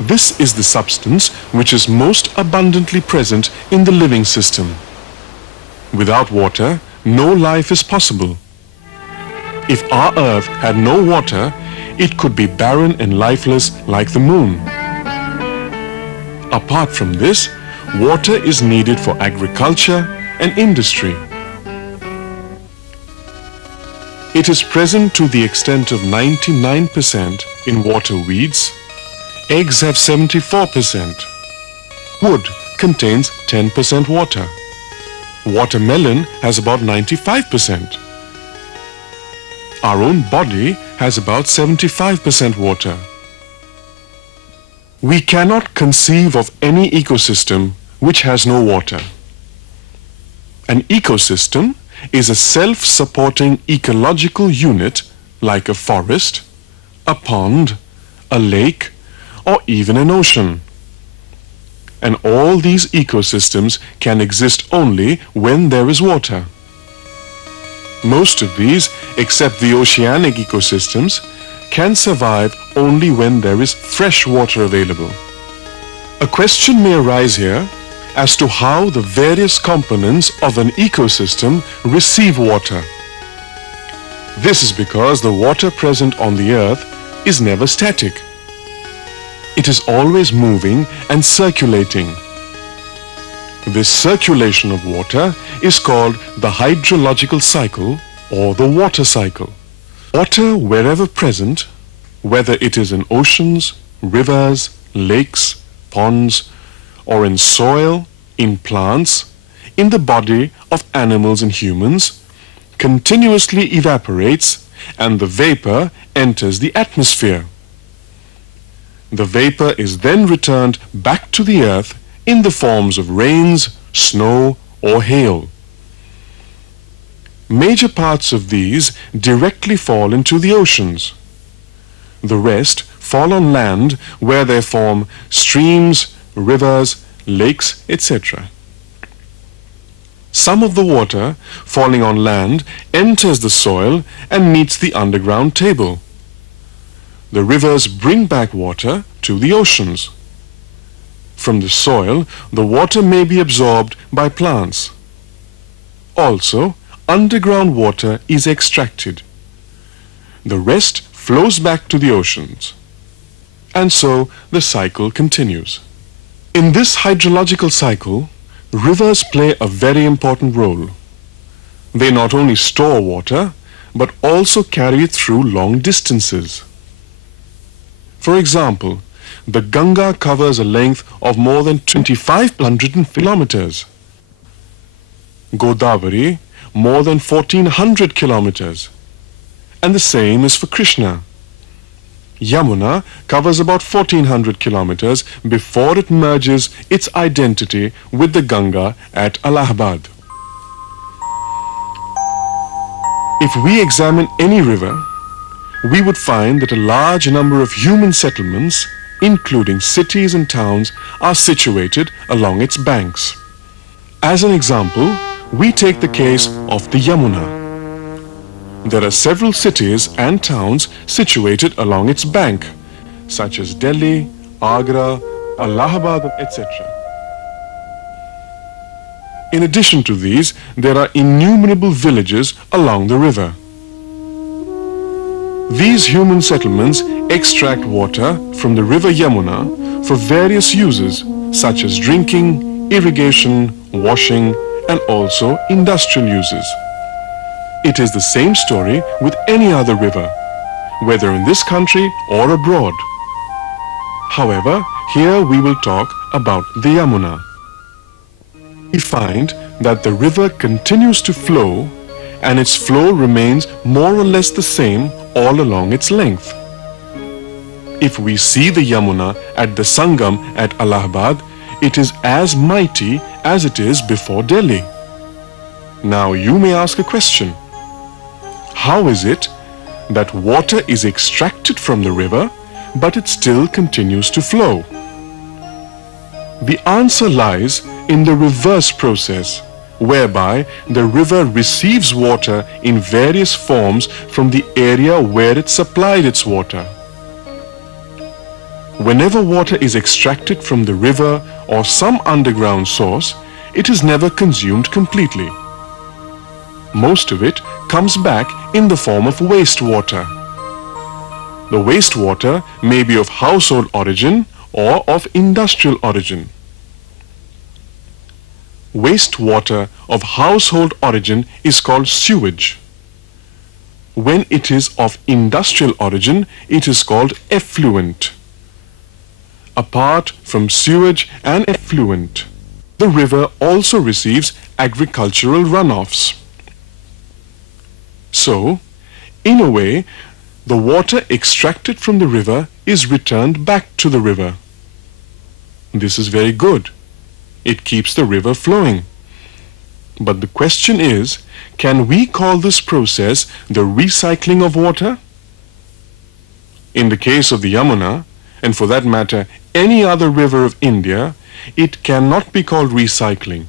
This is the substance which is most abundantly present in the living system. Without water, no life is possible. If our earth had no water, it could be barren and lifeless like the moon. Apart from this, water is needed for agriculture and industry. It is present to the extent of 99% in water weeds. Eggs have 74%. Wood contains 10% water. Watermelon has about 95%. Our own body has about 75% water. We cannot conceive of any ecosystem which has no water. An ecosystem is a self-supporting ecological unit like a forest, a pond, a lake, or even an ocean. And all these ecosystems can exist only when there is water. Most of these, except the oceanic ecosystems, can survive only when there is fresh water available. A question may arise here as to how the various components of an ecosystem receive water. This is because the water present on the earth is never static. It is always moving and circulating. This circulation of water is called the hydrological cycle or the water cycle. Water wherever present, whether it is in oceans, rivers, lakes, ponds, or in soil, in plants, in the body of animals and humans, continuously evaporates and the vapor enters the atmosphere. The vapor is then returned back to the earth in the forms of rains, snow, or hail. Major parts of these directly fall into the oceans. The rest fall on land where they form streams, rivers, lakes, etc. Some of the water falling on land enters the soil and meets the underground table. The rivers bring back water to the oceans. From the soil, the water may be absorbed by plants. Also, underground water is extracted. The rest flows back to the oceans. And so the cycle continues. In this hydrological cycle, rivers play a very important role. They not only store water, but also carry it through long distances. For example, the Ganga covers a length of more than 2,500 kilometers. Godavari, more than 1,400 kilometers. And the same is for Krishna. Yamuna covers about 1,400 kilometers before it merges its identity with the Ganga at Allahabad. If we examine any river, we would find that a large number of human settlements, including cities and towns, are situated along its banks. As an example, we take the case of the Yamuna. There are several cities and towns situated along its bank, such as Delhi, Agra, Allahabad, etc. In addition to these, there are innumerable villages along the river. These human settlements extract water from the river Yamuna for various uses, such as drinking, irrigation, washing, and also industrial uses. It is the same story with any other river, whether in this country or abroad. However, here we will talk about the Yamuna. We find that the river continues to flow and its flow remains more or less the same all along its length. If we see the Yamuna at the Sangam at Allahabad, it is as mighty as it is before Delhi. Now you may ask a question. How is it that water is extracted from the river, but it still continues to flow? The answer lies in the reverse process, whereby the river receives water in various forms from the area where it supplied its water. Whenever water is extracted from the river or some underground source, it is never consumed completely. Most of it comes back in the form of wastewater. The wastewater may be of household origin or of industrial origin. Wastewater of household origin is called sewage. When it is of industrial origin, it is called effluent. Apart from sewage and effluent, the river also receives agricultural runoffs. So, in a way, the water extracted from the river is returned back to the river. This is very good. It keeps the river flowing. But the question is, can we call this process the recycling of water? In the case of the Yamuna, and for that matter any other river of India, it cannot be called recycling.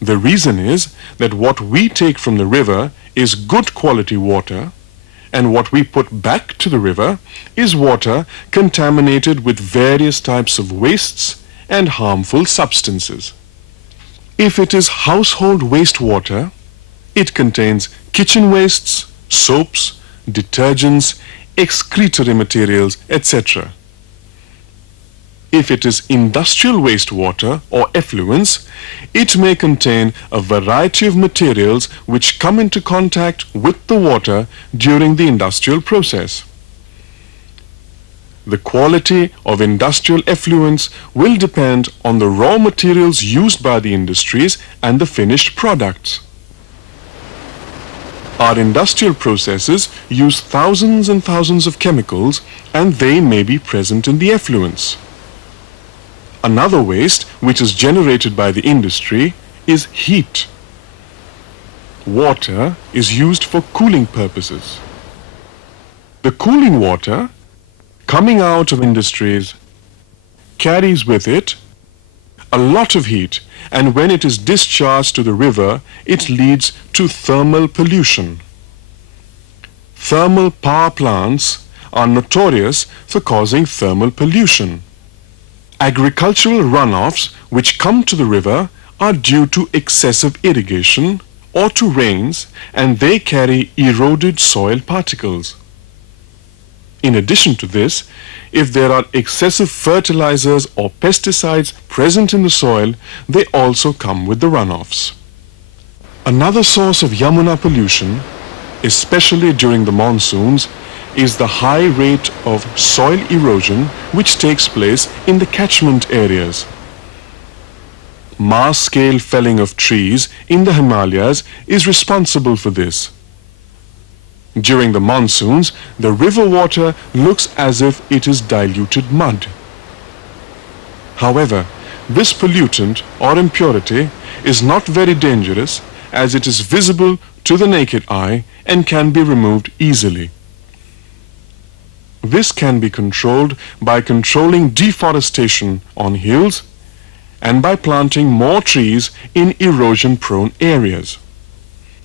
The reason is that what we take from the river is good quality water, and what we put back to the river is water contaminated with various types of wastes and harmful substances. If it is household wastewater, it contains kitchen wastes, soaps, detergents, excretory materials, etc. If it is industrial wastewater or effluents, it may contain a variety of materials which come into contact with the water during the industrial process. The quality of industrial effluents will depend on the raw materials used by the industries and the finished products. Our industrial processes use thousands and thousands of chemicals, and they may be present in the effluents. Another waste which is generated by the industry is heat. Water is used for cooling purposes. The cooling water coming out of industries carries with it a lot of heat, and when it is discharged to the river, it leads to thermal pollution. Thermal power plants are notorious for causing thermal pollution. Agricultural runoffs which come to the river are due to excessive irrigation or to rains, and they carry eroded soil particles. In addition to this, if there are excessive fertilizers or pesticides present in the soil, they also come with the runoffs. Another source of Yamuna pollution, especially during the monsoons, is the high rate of soil erosion which takes place in the catchment areas. Mass-scale felling of trees in the Himalayas is responsible for this. During the monsoons, the river water looks as if it is diluted mud. However, this pollutant or impurity is not very dangerous, as it is visible to the naked eye and can be removed easily. This can be controlled by controlling deforestation on hills and by planting more trees in erosion-prone areas.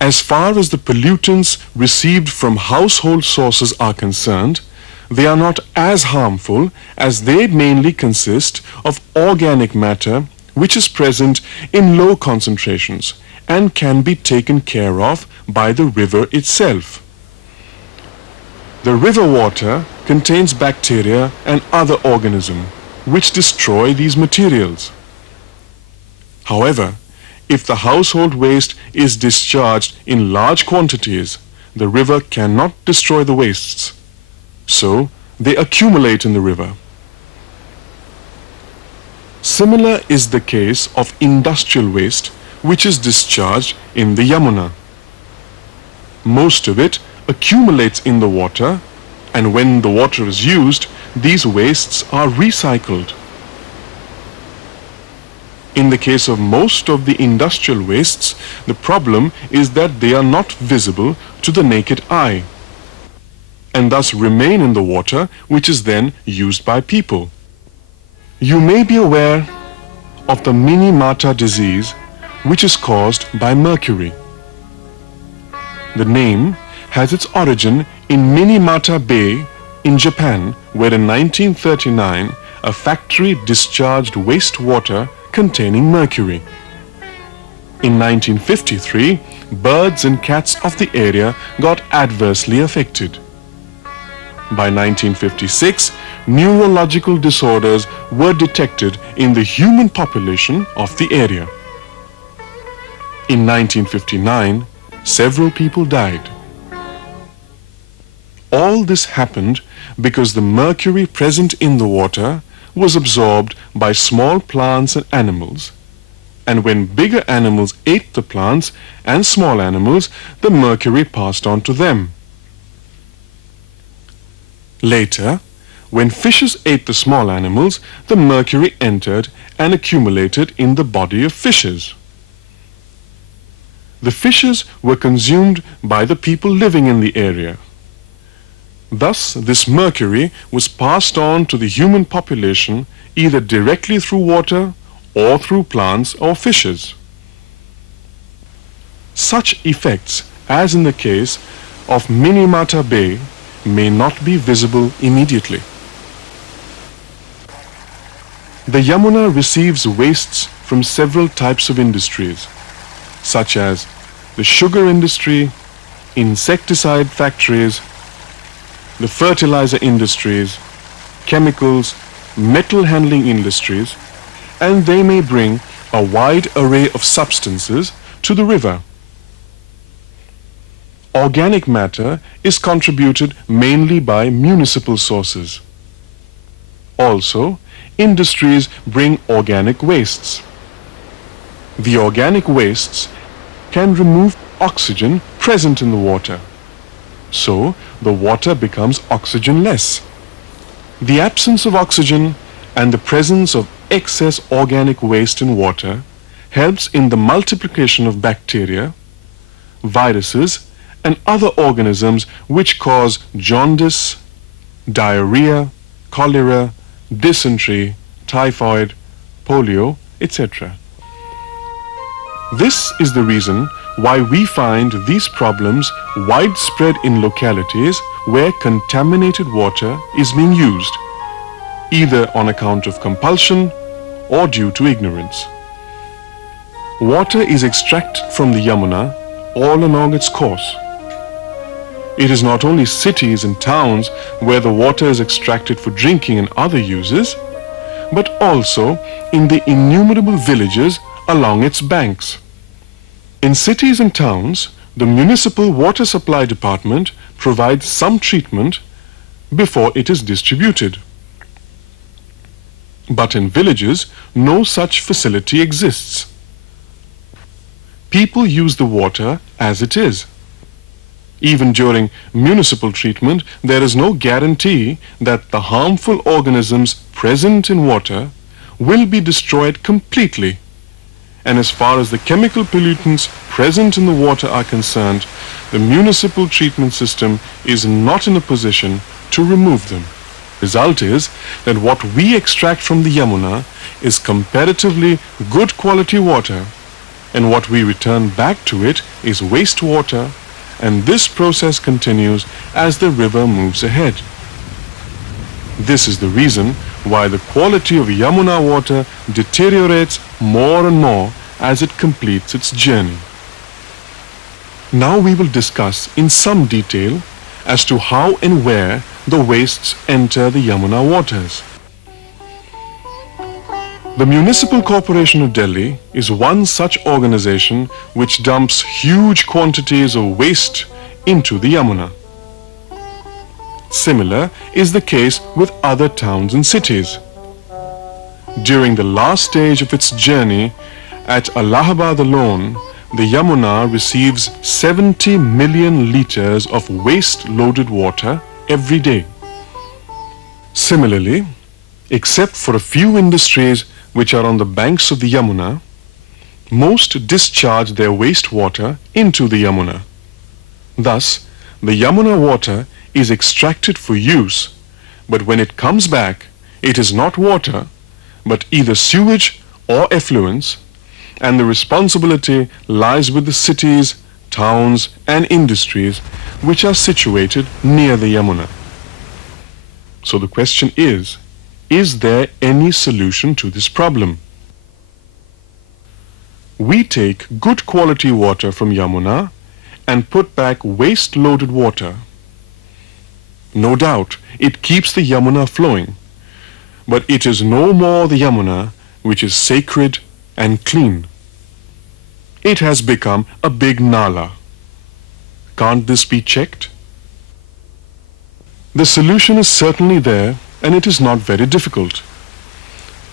As far as the pollutants received from household sources are concerned, they are not as harmful, as they mainly consist of organic matter which is present in low concentrations and can be taken care of by the river itself. The river water contains bacteria and other organisms which destroy these materials. However, if the household waste is discharged in large quantities, the river cannot destroy the wastes, so they accumulate in the river. Similar is the case of industrial waste which is discharged in the Yamuna. Most of it accumulates in the water, and when the water is used, these wastes are recycled. In the case of most of the industrial wastes, the problem is that they are not visible to the naked eye, and thus remain in the water, which is then used by people. You may be aware of the Minamata disease, which is caused by mercury. The name has its origin in Minamata Bay in Japan, where in 1939 a factory discharged wastewater containing mercury. In 1953, birds and cats of the area got adversely affected. By 1956, neurological disorders were detected in the human population of the area. In 1959, several people died. All this happened because the mercury present in the water was absorbed by small plants and animals, and when bigger animals ate the plants and small animals, the mercury passed on to them. Later, when fishes ate the small animals, the mercury entered and accumulated in the body of fishes. The fishes were consumed by the people living in the area. Thus, this mercury was passed on to the human population either directly through water or through plants or fishes. Such effects, as in the case of Minamata Bay, may not be visible immediately. The Yamuna receives wastes from several types of industries, such as the sugar industry, insecticide factories, the fertilizer industries, chemicals, metal handling industries, and they may bring a wide array of substances to the river. Organic matter is contributed mainly by municipal sources. Also, industries bring organic wastes. The organic wastes can remove oxygen present in the water, so the water becomes oxygenless. The absence of oxygen and the presence of excess organic waste in water helps in the multiplication of bacteria, viruses, and other organisms which cause jaundice, diarrhea, cholera, dysentery, typhoid, polio, etc. This is the reason why we find these problems widespread in localities where contaminated water is being used, either on account of compulsion or due to ignorance. Water is extracted from the Yamuna all along its course. It is not only cities and towns where the water is extracted for drinking and other uses, but also in the innumerable villages along its banks. In cities and towns, the municipal water supply department provides some treatment before it is distributed. But in villages, no such facility exists. People use the water as it is. Even during municipal treatment, there is no guarantee that the harmful organisms present in water will be destroyed completely. And as far as the chemical pollutants present in the water are concerned, the municipal treatment system is not in a position to remove them. The result is that what we extract from the Yamuna is comparatively good quality water, and what we return back to it is wastewater, and this process continues as the river moves ahead. This is the reason why the quality of Yamuna water deteriorates more and more as it completes its journey. Now we will discuss in some detail as to how and where the wastes enter the Yamuna waters. The Municipal Corporation of Delhi is one such organization which dumps huge quantities of waste into the Yamuna. Similar is the case with other towns and cities. During the last stage of its journey at Allahabad alone, the Yamuna receives 70 million liters of waste-loaded water every day. Similarly, except for a few industries which are on the banks of the Yamuna, most discharge their wastewater into the Yamuna. Thus, the Yamuna water is extracted for use, but when it comes back, it is not water, but either sewage or effluents, and the responsibility lies with the cities, towns, and industries which are situated near the Yamuna. So the question is there any solution to this problem? We take good quality water from Yamuna and put back waste-loaded water. No doubt, it keeps the Yamuna flowing, but it is no more the Yamuna which is sacred and clean. It has become a big nala. Can't this be checked? The solution is certainly there, and it is not very difficult.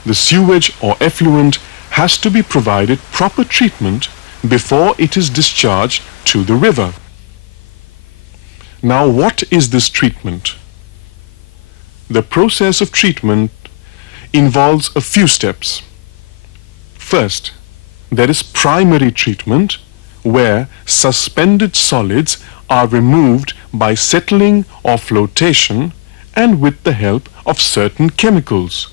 The sewage or effluent has to be provided proper treatment before it is discharged to the river. Now, what is this treatment? The process of treatment involves a few steps. First, there is primary treatment, where suspended solids are removed by settling or flotation and with the help of certain chemicals.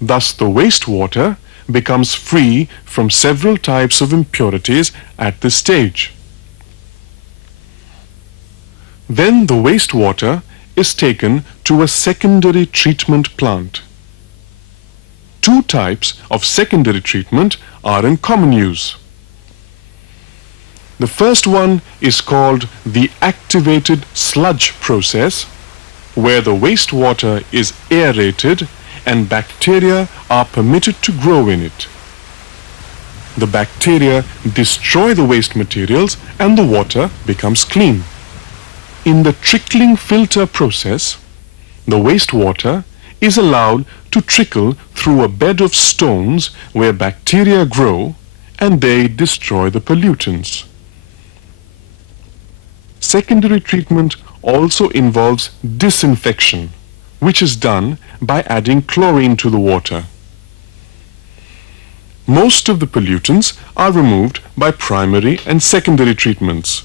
Thus, the wastewater becomes free from several types of impurities at this stage. Then the wastewater is taken to a secondary treatment plant. Two types of secondary treatment are in common use. The first one is called the activated sludge process, where the wastewater is aerated and bacteria are permitted to grow in it. The bacteria destroy the waste materials and the water becomes clean. In the trickling filter process, the wastewater is allowed to trickle through a bed of stones where bacteria grow and they destroy the pollutants. Secondary treatment also involves disinfection, which is done by adding chlorine to the water. Most of the pollutants are removed by primary and secondary treatments.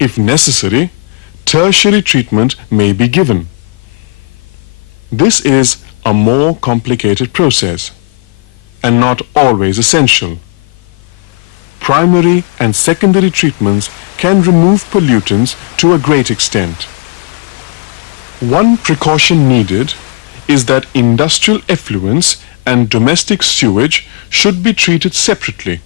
If necessary, tertiary treatment may be given. This is a more complicated process and not always essential. Primary and secondary treatments can remove pollutants to a great extent. One precaution needed is that industrial effluents and domestic sewage should be treated separately.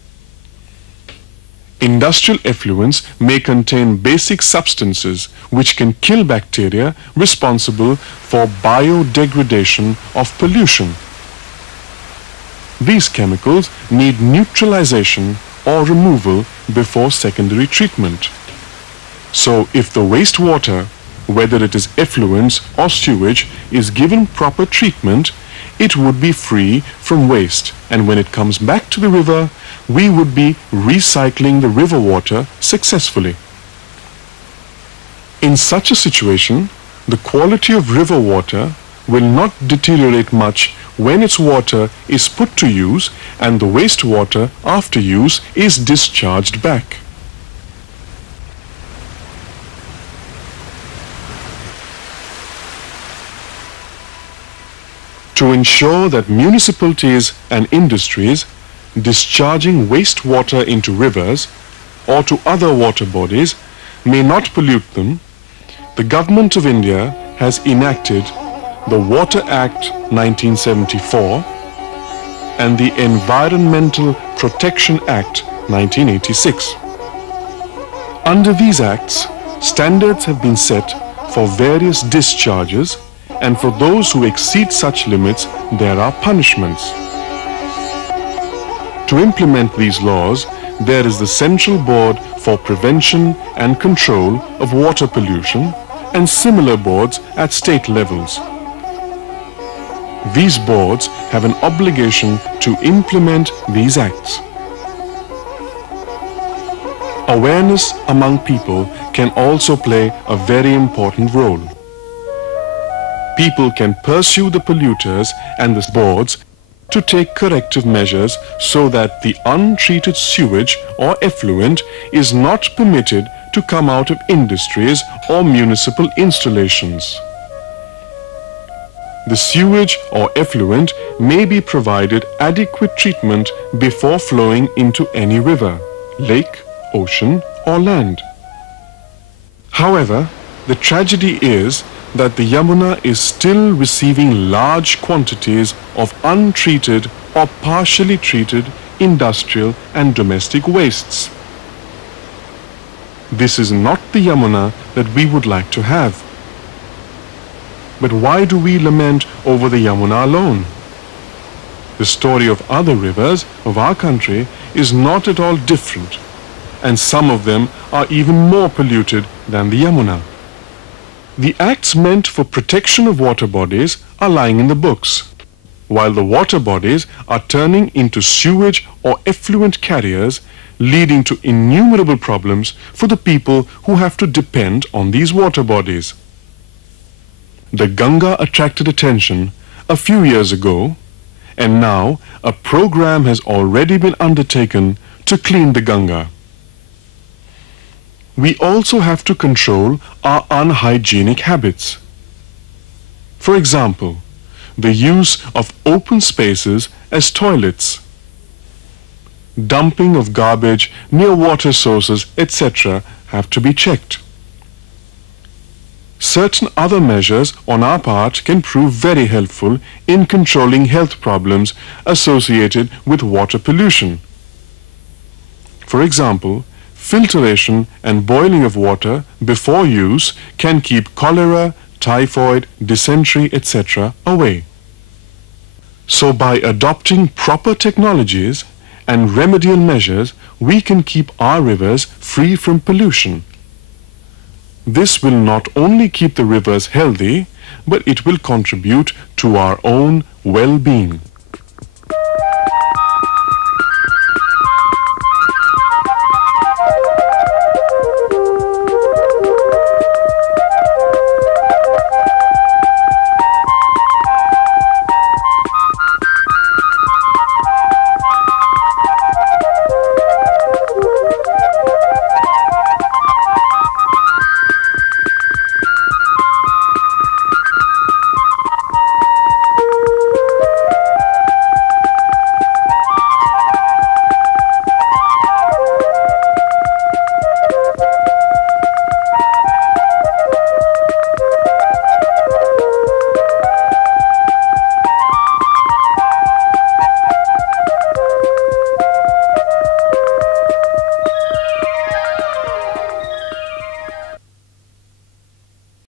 Industrial effluents may contain basic substances which can kill bacteria responsible for biodegradation of pollution. These chemicals need neutralization or removal before secondary treatment. So if the wastewater, whether it is effluents or sewage, is given proper treatment, it would be free from waste, and when it comes back to the river, we would be recycling the river water successfully. In such a situation, the quality of river water will not deteriorate much when its water is put to use and the wastewater after use is discharged back. To ensure that municipalities and industries discharging wastewater into rivers or to other water bodies may not pollute them, the Government of India has enacted the Water Act 1974 and the Environmental Protection Act 1986. Under these acts, standards have been set for various discharges, and for those who exceed such limits, there are punishments. To implement these laws, there is the Central Board for Prevention and Control of Water Pollution and similar boards at state levels. These boards have an obligation to implement these acts. Awareness among people can also play a very important role. People can pursue the polluters and the boards to take corrective measures so that the untreated sewage or effluent is not permitted to come out of industries or municipal installations. The sewage or effluent may be provided adequate treatment before flowing into any river, lake, ocean or land. However, the tragedy is that the Yamuna is still receiving large quantities of untreated or partially treated industrial and domestic wastes. This is not the Yamuna that we would like to have. But why do we lament over the Yamuna alone? The story of other rivers of our country is not at all different, and some of them are even more polluted than the Yamuna. The acts meant for protection of water bodies are lying in the books, while the water bodies are turning into sewage or effluent carriers, leading to innumerable problems for the people who have to depend on these water bodies. The Ganga attracted attention a few years ago, and now a program has already been undertaken to clean the Ganga. We also have to control our unhygienic habits. For example, the use of open spaces as toilets, dumping of garbage near water sources, etc. have to be checked. Certain other measures on our part can prove very helpful in controlling health problems associated with water pollution. For example, filtration and boiling of water before use can keep cholera, typhoid, dysentery, etc. away. So by adopting proper technologies and remedial measures, we can keep our rivers free from pollution. This will not only keep the rivers healthy, but it will contribute to our own well-being.